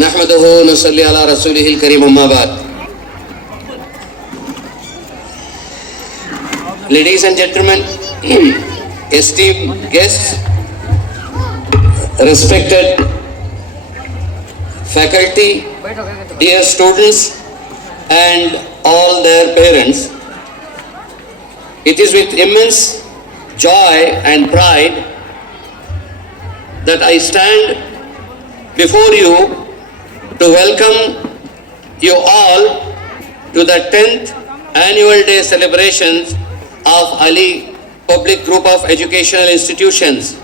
नहमदुहु नसल्ली अला रसूलिहिल करीम अम्मा बाद. Ladies and gentlemen, esteemed guests, respected faculty, dear students and all their parents, it is with immense joy and pride that I stand before you to welcome you all to the 10th annual day celebrations of Ali Public Group of Educational Institutions.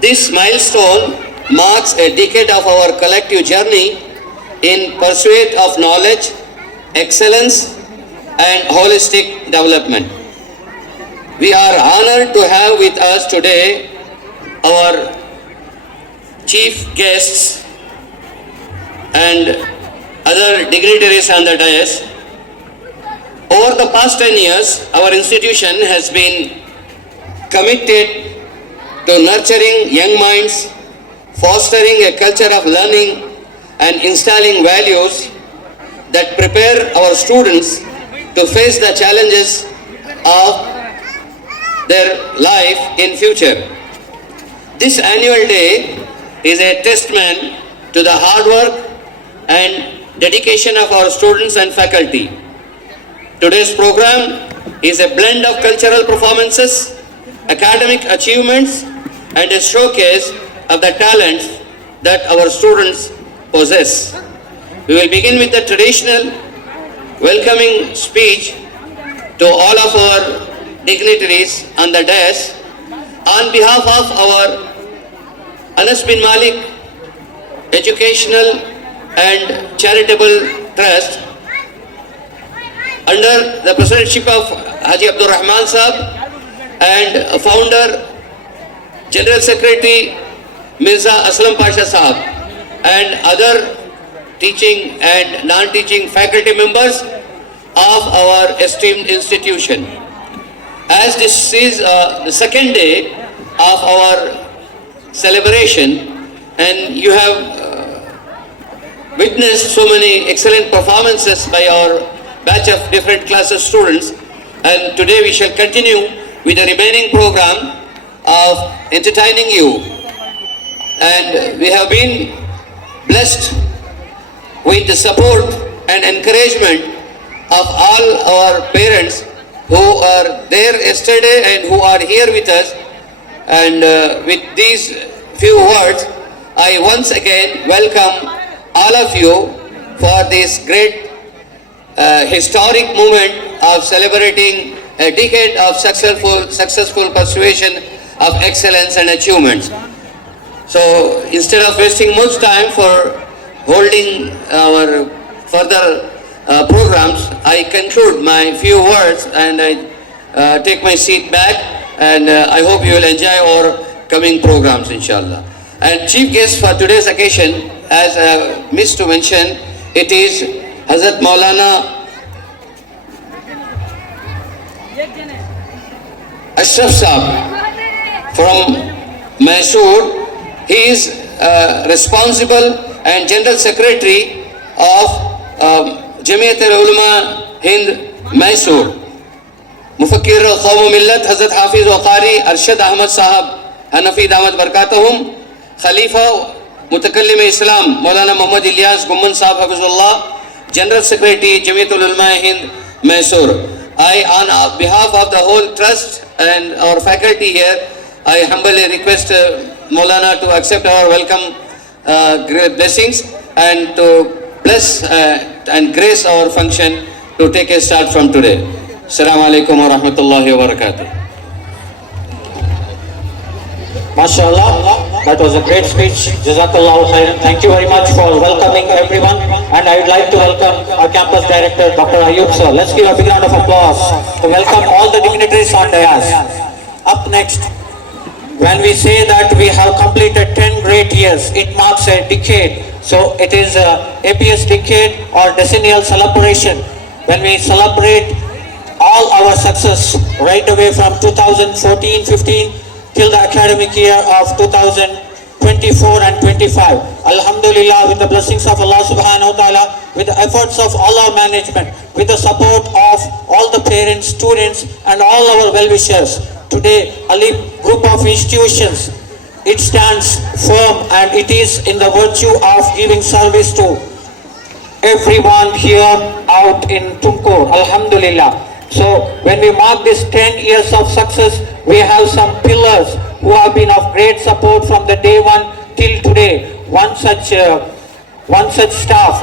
This milestone marks a decade of our collective journey in pursuit of knowledge, excellence and holistic development. We are honored to have with us today our chief guests and other dignitaries on the dais. Over the past 10 years, our institution has been committed to nurturing young minds, fostering a culture of learning and installing values that prepare our students to face the challenges of their life in future. This annual day is a testament to the hard work and dedication of our students and faculty. Today's program is a blend of cultural performances, academic achievements, and a showcase of the talents that our students possess. We will begin with the traditional welcoming speech to all of our dignitaries on the dais. On behalf of our Anas bin Malik Educational and Charitable Trust, under the presidentship of Haji Abdul Rahman Sahab and founder, General Secretary Mirza Aslam Pasha Sahab and other teaching and non-teaching faculty members of our esteemed institution. As this is the second day of our celebration and you have witnessed so many excellent performances by our batch of different classes students, and today we shall continue with the remaining program of entertaining you. And we have been blessed with the support and encouragement of all our parents who are there yesterday and who are here with us. And with these few words, I once again welcome all of you for this great historic moment of celebrating a decade of successful persuasion of excellence and achievements. So instead of wasting much time for holding our further programs, I conclude my few words and I take my seat back, and I hope you will enjoy our coming programs, inshallah. And chief guest for today's occasion, as I missed to mention, it is Hazrat Maulana Ashraf Saab from Mysore. He is responsible and General Secretary of Jamiat al-Ulama Hind Mysore. Mufakkir Qawm Millat Hazrat Hafiz wa Qari Arshad Ahmad Sahab Hanafi Damat Barakatuhum. Khalifa Mutakallim Islam Maulana Muhammad Ilyas Gumman Sahab Hafizullah, General Secretary Jamiat al-Ulama Hind Mysore. I, on behalf of the whole trust and our faculty here, I humbly request Maulana to accept our welcome great blessings and to bless and grace our function to take a start from today. Assalamu alaikum wa rahmatullahi wa barakatuh. MashaAllah, that was a great speech. Jazakallahu khairan. Thank you very much for welcoming everyone. And I would like to welcome our campus director, Dr. Ayub sir. Let's give a big round of applause to welcome all the dignitaries on dais. Up next, when we say that we have completed 10 great years, it marks a decade. So it is a APS decade or decennial celebration. When we celebrate all our success right away from 2014-15 till the academic year of 2020 24 and 25. Alhamdulillah, with the blessings of Allah subhanahu wa ta'ala, with the efforts of all our management, with the support of all the parents, students and all our well-wishers. Today, Ali Group of Institutions, it stands firm and it is in the virtue of giving service to everyone here out in Tumkur. Alhamdulillah. So when we mark this 10 years of success, we have some pillars who have been of great support from the day one till today. One such staff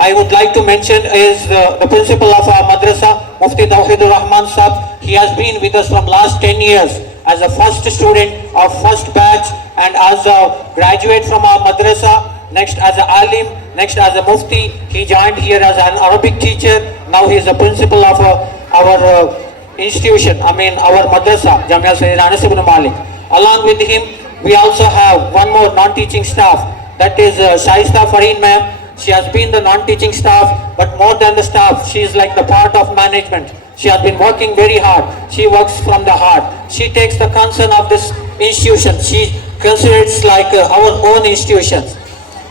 I would like to mention is the principal of our madrasa, Mufti Tawheedur Rahman Sahab. He has been with us from last 10 years as a first student of first batch and as a graduate from our madrasa, next as a alim, next as a mufti. He joined here as an Arabic teacher. Now he is the principal of our institution, our madrasa, Jamia Sayyid Anas ibn Malik. Along with him, we also have one more non-teaching staff, that is Shaista Fareen ma'am. She has been the non-teaching staff, but more than the staff, she is like the part of management. She has been working very hard. She works from the heart. She takes the concern of this institution. She considers like our own institutions.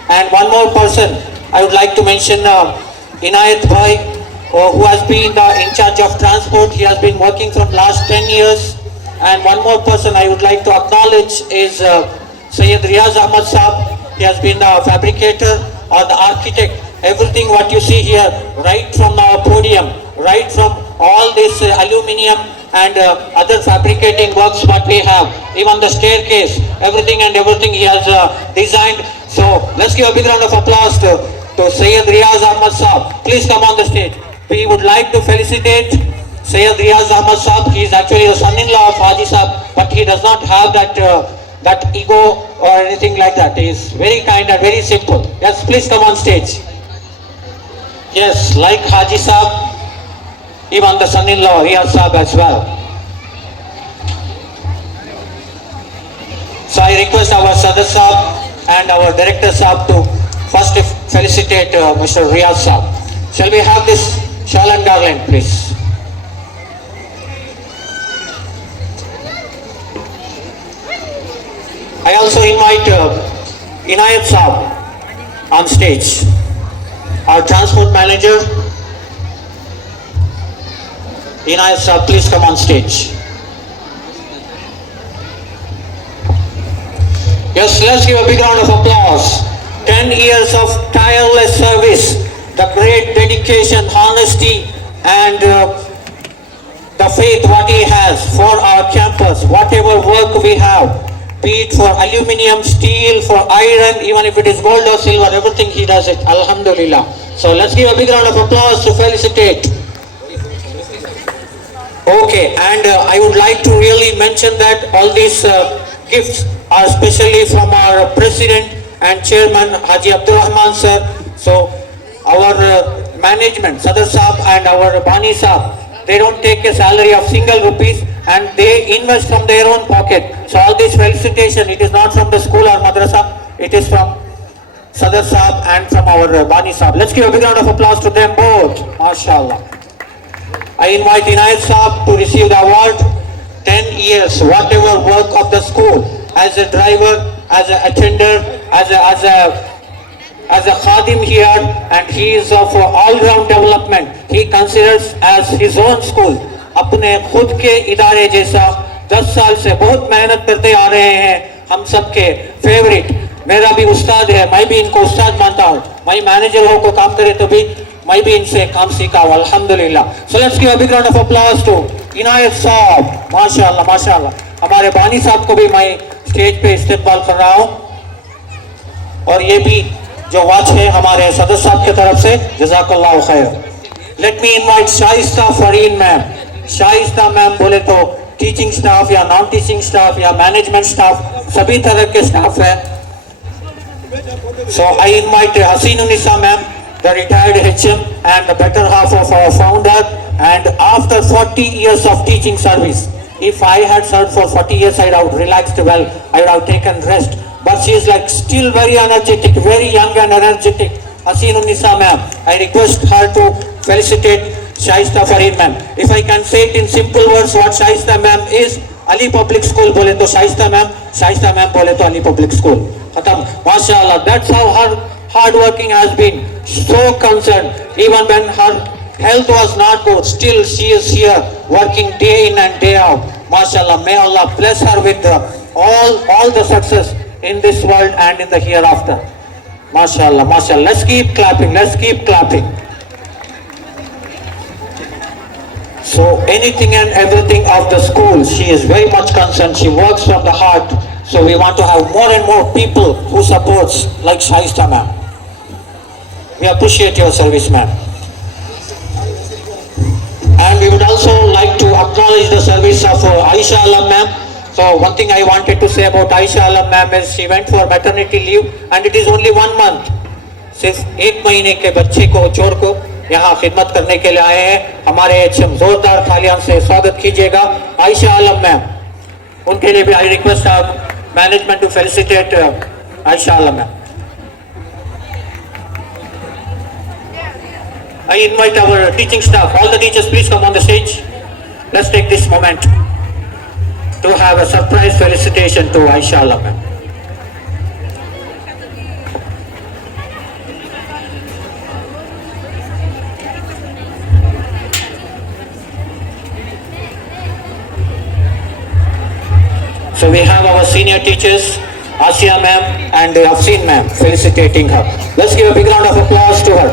And one more person I would like to mention, Inayat Bhai, who has been in charge of transport. He has been working from last 10 years. And one more person I would like to acknowledge is Sayyid Riaz Ahmad Saab. He has been the fabricator or the architect. Everything what you see here, right from our podium, right from all this aluminium and other fabricating works what we have, even the staircase, everything and everything he has designed. So let's give a big round of applause to Sayyid Riaz Ahmad Saab. Please come on the stage. We would like to felicitate Sayyid Riaz Ahmad Saab. He is actually the son-in-law of Haji Saab, but he does not have that ego or anything like that. He is very kind and very simple. Yes, please come on stage. Yes, like Haji Saab, even the son-in-law, Riaz Saab as well. So I request our Sadr Saab and our Director Saab to first felicitate Mr. Riaz Saab. Shall we have this shawl and garland, please? I also invite Inayat Saab on stage, our transport manager. Inayat Saab, please come on stage. Yes, let's give a big round of applause. 10 years of tireless service, the great dedication, honesty and the faith what he has for our campus, whatever work we have, be it for aluminium, steel, for iron, even if it is gold or silver, everything he does it. Alhamdulillah. So let's give a big round of applause to felicitate. Okay, and I would like to really mention that all these gifts are especially from our President and Chairman Haji Abdul Rahman sir. So our management, Sadr Saab and our Bani Saab, they don't take a salary of single rupees and they invest from their own pocket. So all this felicitation, it is not from the school or madrasa, it is from Sadr Saab and from our Bani Saab. Let's give a big round of applause to them both. MashaAllah. I invite Inayat Saab to receive the award. 10 years, whatever work of the school, as a driver, as an attender, as a khadim here, and he is of all-round development. He considers as his own school. अपने खुद के इदारे जैसा 10 साल से बहुत मेहनत करते आ रहे हैं. हम सबके फेवरेट, मेरा भी उस्ताद है, मैं भी इनको उस्ताद मानता हूँ. मैं मैनेजर हो को काम करे तो भी मैं भी इनसे काम सीखा हूँ. अल्हम्दुलिल्लाह. So let's give a big round of applause to इनायत साहब. माशाअल्लाह माशाअल्लाह. हमारे बानी साहब को भी मैं स्टेज पे इस्तेमाल कर रहा हूँ, और ये भी जो वॉच है हमारे सदर साहब की तरफ से. जज़ाकल्लाहु खैर. Let me invite Shaista Farheen ma'am. Shaista ma'am बोले तो टीचिंग स्टाफ या नॉन टीचिंग स्टाफ या मैनेजमेंट स्टाफ सभी तरह के स्टाफ है. So I invite Haseen Unisa ma'am, the retired HM and the better half of our founder, and after 40 years of teaching service. If I had served for 40 years, I would have relaxed well, I would have taken rest. But she is like still very energetic, very young and energetic. Haseen Unisa ma'am, I request her to felicitate Shaista Fareen ma'am. If I can say it in simple words, what Shaista ma'am is, Ali Public School bole to Shaista ma'am bole to Ali Public School. khatam. MashaAllah, that's how her hard working has been. So concerned, even when her health was not good, still she is here working day in and day out. MashaAllah, may Allah bless her with all the success in this world and in the hereafter. MashaAllah, MashaAllah. Let's keep clapping, let's keep clapping. So anything and everything of the school, she is very much concerned. She works from the heart. So we want to have more and more people who supports like Shaista ma'am. We appreciate your service, ma'am. And we would also like to acknowledge the service of Aisha Alam ma'am. So one thing I wanted to say about Aisha Alam ma'am is she went for maternity leave and it is only 1 month. सिर्फ 1 महीने के बच्चे को छोड़ को यहाँ खिदमत करने के लिए आए हैं. हमारे जोरदार तालियां से स्वागत कीजिएगा आयशा आलम मैम. उनके लिए भी I request management to felicitate Ayesha Alam ma'am. I invite our teaching staff, all the teachers please come on the stage. Let's take this moment to have a surprise felicitation to Aisha Alam ma'am. So we have our senior teachers, Asia ma'am and Afseen ma'am, felicitating her. Let's give a big round of applause to her.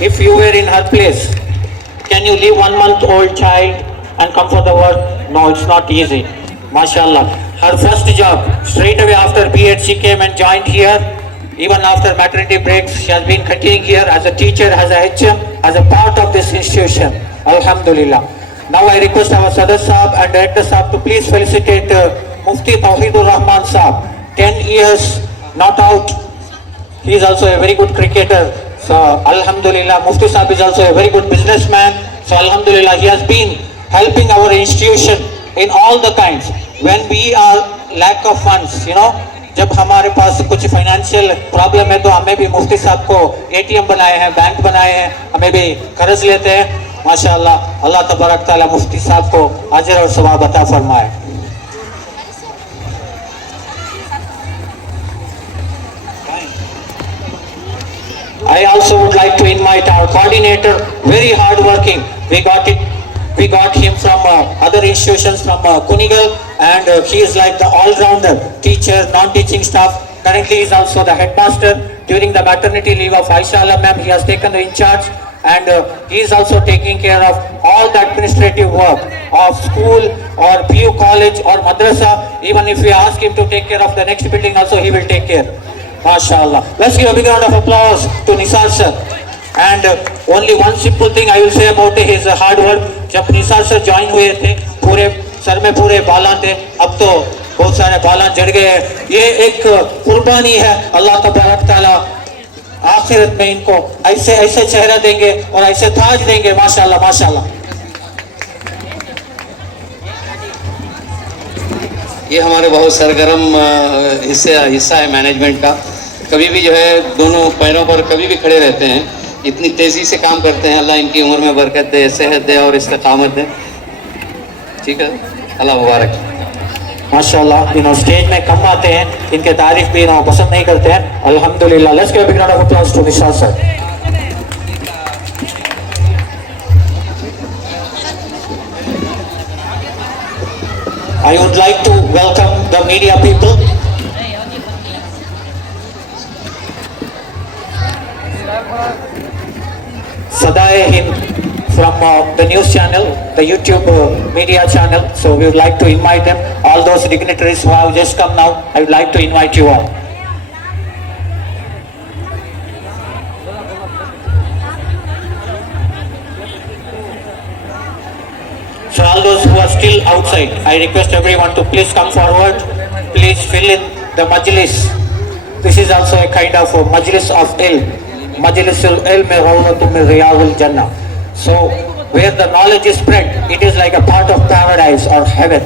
If you were in her place, can you leave 1 month old child and come for the work? No, it's not easy. MashaAllah. Her first job, straight away after B.Ed, she came and joined here. Even after maternity breaks, she has been continuing here as a teacher, as a HM, as a part of this institution. Alhamdulillah. Now I request our Sadar Saab and Director Saab to please felicitate Mufti Tawheedur Rahman Saab. 10 years, not out. He is also a very good cricketer. So Alhamdulillah, Mufti Saab is also a very good businessman. So Alhamdulillah, he has been helping our institution in all the kinds. When we are lack of funds, जब हमारे पास कुछ financial problem है तो हमें भी मुफ्ती साहब को ATM बनाए हैं, बैंक बनाए हैं, हमें भी कर्ज लेते हैं. माशाअल्लाह, अल्लाह तबारक ताला मुफ्ती साहब को अजर और सवाब अता फरमाए. I also would like to invite our coordinator, very hard working. We got him from other institutions from Kunigal, and he is like the all-rounder teacher, non-teaching staff. Currently, he is also the headmaster. During the maternity leave of Aisha Alam ma'am, he has taken the in charge, and he is also taking care of all the administrative work of school or PU college or madrasa. Even if we ask him to take care of the next building, also he will take care. MashaAllah. Let's give a big round of applause to Nisar sir. And only one simple thing I will say about his hard work. जब Nisar sir join हुए थे, पूरे sir में पूरे बालां थे, अब तो बहुत सारे बालां जड़ गए हैं. ये एक कुर्बानी है. अल्लाह तबारक ताला आखिरत में इनको ऐसे ऐसे चेहरा देंगे और ऐसे ताज देंगे. माशाअल्लाह, माशाअल्लाह. ये हमारे बहुत सरगर्म हिस्सा है मैनेजमेंट का. कभी भी जो है दोनों पैरों पर कभी भी खड़े रहते हैं, इतनी तेज़ी से काम करते हैं. अल्लाह इनकी उम्र में बरकत दे, सेहत दे और इस्तिकामत दे. ठीक है, अल्लाह मुबारक. माशाअल्लाह. स्टेज में कम आते हैं, इनके तारीफ भी पसंद नहीं करते हैं. अल्हम्दुलिल्लाह. Let's give a big round of applause to Nisar sir. I would like to welcome the media people. Sadae Hind from the news channel, the YouTube media channel. So we would like to invite them. All those dignitaries who have just come now, I would like to invite you all. So all those who are still outside, I request everyone to please come forward. Please fill in the majlis. This is also a kind of a majlis of ilm. Majlisul ilm rawdatun min riyadil jannah. So where the knowledge is spread, it is like a part of paradise or heaven.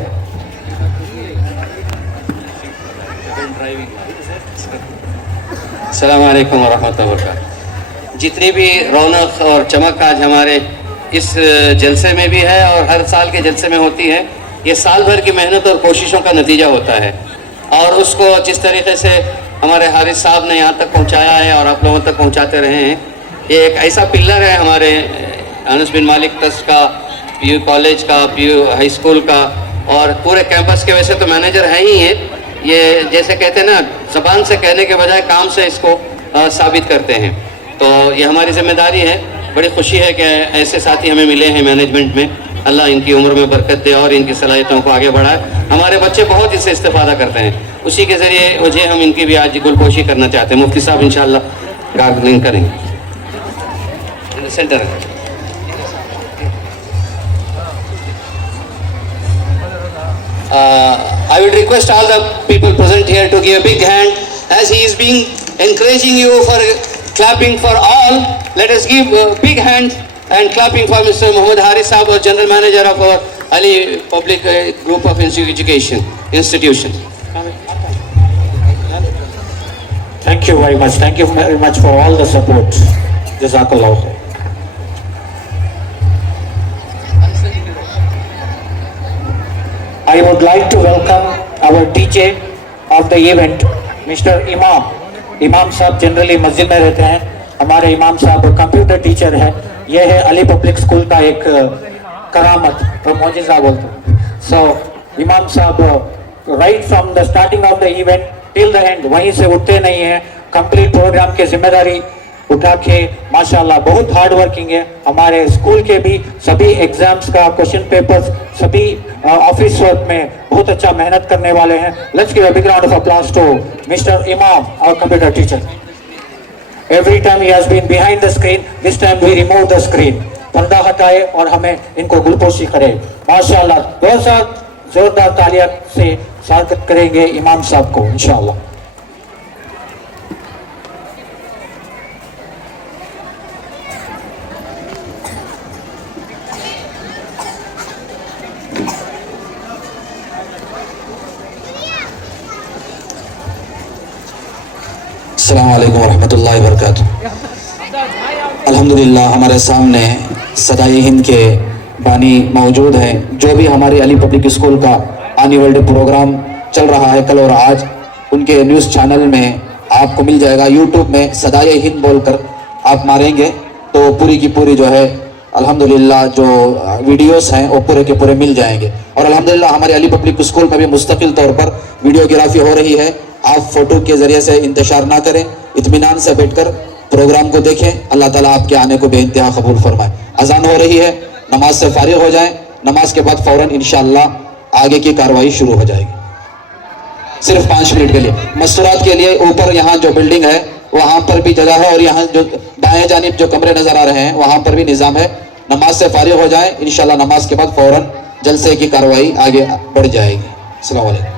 अस्सलामु अलैकुम वरहमतुल्लाहि वबरकातुहू. जितनी भी रौनक और चमक आज हमारे इस जलसे में भी है और हर साल के जलसे में होती है, ये साल भर की मेहनत और कोशिशों का नतीजा होता है. और उसको जिस तरीके से हमारे हारिस साहब ने यहाँ तक पहुँचाया है और आप लोगों तक पहुँचाते रहे हैं। ये एक ऐसा पिलर है हमारे अनस बिन मालिक ट्रस्ट का, पीयू कॉलेज का, पीयू हाई स्कूल का और पूरे कैंपस के। वैसे तो मैनेजर है ही हैं, ये जैसे कहते हैं ना, ज़बान से कहने के बजाय काम से इसको साबित करते हैं। तो ये हमारी जिम्मेदारी है। बड़ी खुशी है कि ऐसे साथी हमें मिले हैं मैनेजमेंट में। अल्लाह इनकी उम्र में बरकत दे और इनकी सलाहियतों को आगे बढ़ाए। हमारे बच्चे बहुत इससे इस्तेफादा करते हैं, उसी के ज़रिए वजह हम इनकी भी आज गुलपोशी करना चाहते हैं। मुफ्ती साहब इंशाअल्लाह गार्डनिंग करेंगे। Centre I would request all the people present here to give a big hand as he is being encouraging you for clapping for all. Let us give a big hand and clapping for Mr. Muhammad Haris Saab, General Manager of our Ali Public Group of Education Institution. Thank you very much. Thank you very much for all the support. Jazakallah. I would like to welcome our DJ of the event, Mr. Imam. इमाम साहब generally मस्जिद में रहते हैं। हमारे इमाम साहब computer teacher है। यह है अली पब्लिक स्कूल का एक करामत और मौजिज़ा बोलते हैं। सो इमाम साहब right from the starting of the event till the end वहीं से उठते नहीं हैं। कंप्लीट प्रोग्राम की जिम्मेदारी उठा के माशाल्लाह बहुत हार्ड वर्किंग है। हमारे स्कूल के भी सभी एग्जाम्स का क्वेश्चन पेपर्स सभी ऑफिस वर्क में बहुत अच्छा मेहनत करने वाले हैं। Let's give a big round of applause to mister Imam, our computer teacher. Every time he has been behind the screen, this time we remove the screen. पर्दा हटाए और हमें इनको गुलपोशी करे। माशाल्लाह बहुत साथ जोरदार तालियां से स्वागत करेंगे इमाम साहब को इंशाअल्लाह। अस्सलामु अलैकुम वरहमतुल्लाहि वबरकातुहू। अल्हम्दुलिल्लाह हमारे सामने सदाए हिंद के बानी मौजूद हैं। जो भी हमारे अली पब्लिक स्कूल का एनुअल डे प्रोग्राम चल रहा है कल और आज, उनके न्यूज़ चैनल में आपको मिल जाएगा। यूट्यूब में सदाए हिंद बोलकर आप मारेंगे तो पूरी की पूरी जो है अल्हम्दुलिल्लाह जो वीडियोस हैं वो पूरे के पूरे मिल जाएंगे। और अल्हम्दुलिल्लाह हमारे अली पब्लिक स्कूल में भी मुस्तकिल तौर पर वीडियोग्राफी हो रही है। आप फोटो के ज़रिए से इंतशार ना करें, इत्मीनान से बैठकर प्रोग्राम को देखें। अल्लाह ताला आपके आने को बेइंतहा कबूल फरमाए। अजान हो रही है, नमाज से फारिग हो जाएं। नमाज के बाद फ़ौरन इंशाअल्लाह आगे की कार्रवाई शुरू हो जाएगी। सिर्फ 5 मिनट के लिए मस्तूरात के लिए ऊपर यहाँ जो बिल्डिंग है वहाँ पर भी जगह है और यहाँ जो दाएं जानिब जो कमरे नज़र आ रहे हैं वहाँ पर भी निज़ाम है। नमाज से फारिग हो जाएं, इंशाअल्लाह नमाज के बाद फ़ौरन जलसे की कार्रवाई आगे बढ़ जाएगी। अस्सलामु अलैकुम।